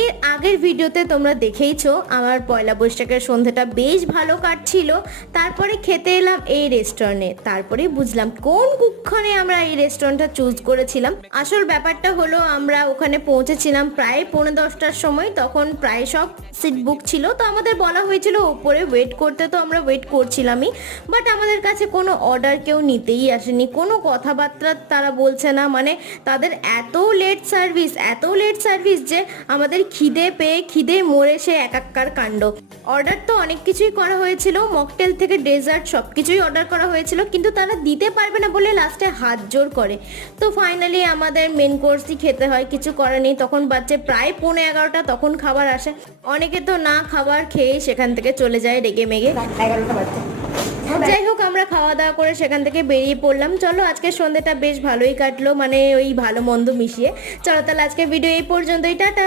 এর আগের ভিডিওতে তোমরা দেখেইছো আমার পয়লা বৈশাখের সন্ধ্যাটা বেশ ভালো কাটছিল। তারপরে খেতে এলাম এই রেস্টুরেন্টে, তারপরে বুঝলাম কোন কুক্ষণে আমরা এই রেস্টুরেন্টটা চুজ করেছিলাম। আসল ব্যাপারটা হলো আমরা ওখানে পৌঁছেছিলাম প্রায় 10:45টার সময়, তখন প্রায় সব সিট বুক ছিল। তো আমাদের বলা হয়েছিল উপরে ওয়েট করতে, তো আমরা ওয়েট করছিলামই। বাট আমাদের কাছে কোনো অর্ডার কেউ নিতেই আসেনি, কোনো কথাবার্তা তারা বলছে না। মানে তাদের এত লেট সার্ভিস যে আমাদের খিদে মরে সে একাকার কাণ্ড। অর্ডার তো অনেক কিছুই করা হয়েছিল, মকটেল থেকে ডেজার্ট সব কিছুই অর্ডার করা হয়েছিল, কিন্তু তারা দিতে পারবে না বলে লাস্টে হাত জোর করে। তো ফাইনালি আমাদের মেন কোর্সই খেতে হয়, কিছু করার নেই। তখন বাচ্চা প্রায় 11:15, তখন খাবার আসে। অনেকে তো না খাবার খেয়ে সেখান থেকে চলে যায় রেগে মেগে। 11টা বাজছে। যাই হোক, আমরা খাওয়া দাওয়া করে সেখান থেকে বেরিয়ে পড়লাম। চলো, আজকের সন্ধ্যাটা বেশ ভালোই কাটলো, মানে ওই ভালো মন্দ মিশিয়ে। চলো তাহলে আজকের ভিডিও এই পর্যন্তই, টাটা।